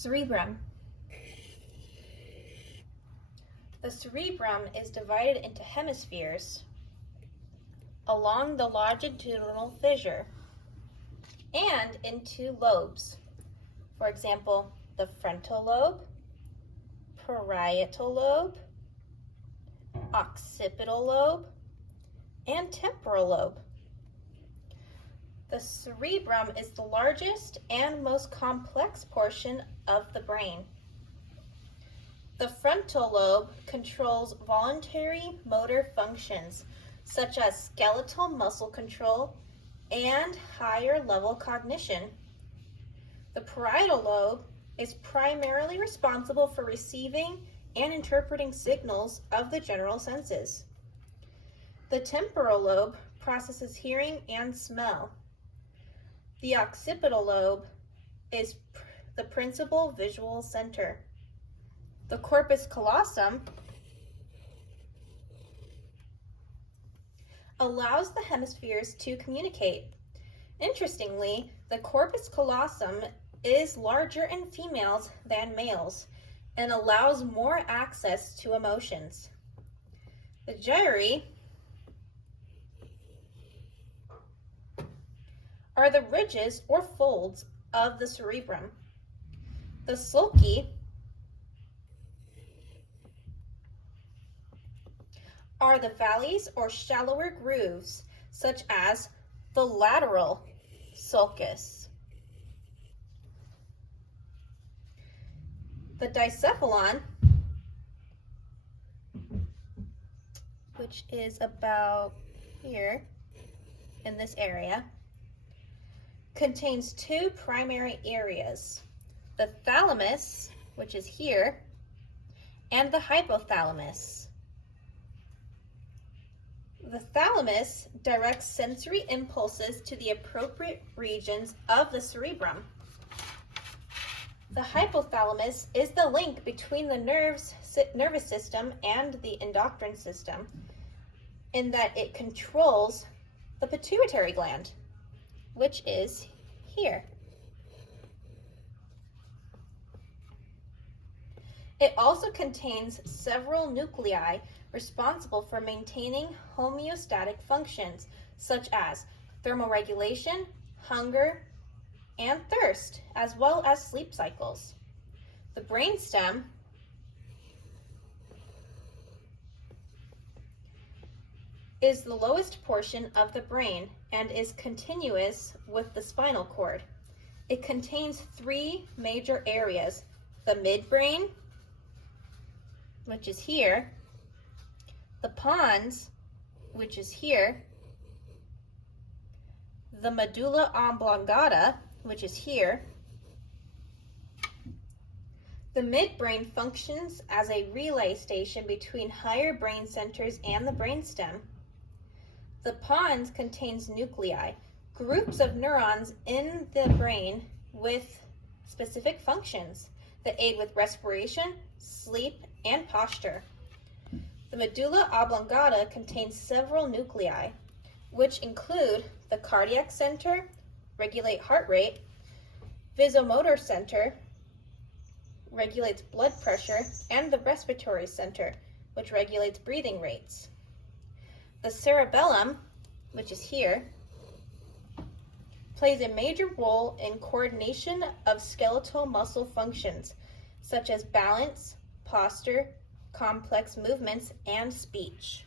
Cerebrum. The cerebrum is divided into hemispheres along the longitudinal fissure and into lobes. For example, the frontal lobe, parietal lobe, occipital lobe, and temporal lobe. The cerebrum is the largest and most complex portion of the brain. The frontal lobe controls voluntary motor functions such as skeletal muscle control and higher level cognition. The parietal lobe is primarily responsible for receiving and interpreting signals of the general senses. The temporal lobe processes hearing and smell. The occipital lobe is the principal visual center. The corpus callosum allows the hemispheres to communicate. Interestingly, the corpus callosum is larger in females than males and allows more access to emotions. The gyri are the ridges or folds of the cerebrum. The sulci are the valleys or shallower grooves, such as the lateral sulcus. The dicephalon, which is about here in this area, contains two primary areas: the thalamus, which is here, and the hypothalamus. The thalamus directs sensory impulses to the appropriate regions of the cerebrum. The hypothalamus is the link between the nervous system and the endocrine system, in that it controls the pituitary gland, which is here. It also contains several nuclei responsible for maintaining homeostatic functions such as thermoregulation, hunger, and thirst, as well as sleep cycles. The brainstem is the lowest portion of the brain and is continuous with the spinal cord. It contains three major areas: the midbrain, which is here, the pons, which is here, the medulla oblongata, which is here. The midbrain functions as a relay station between higher brain centers and the brainstem. The pons contains nuclei, groups of neurons in the brain with specific functions that aid with respiration, sleep, and posture. The medulla oblongata contains several nuclei, which include the cardiac center, regulate heart rate, vasomotor center, regulates blood pressure, and the respiratory center, which regulates breathing rates. The cerebellum, which is here, plays a major role in coordination of skeletal muscle functions, such as balance, posture, complex movements, and speech.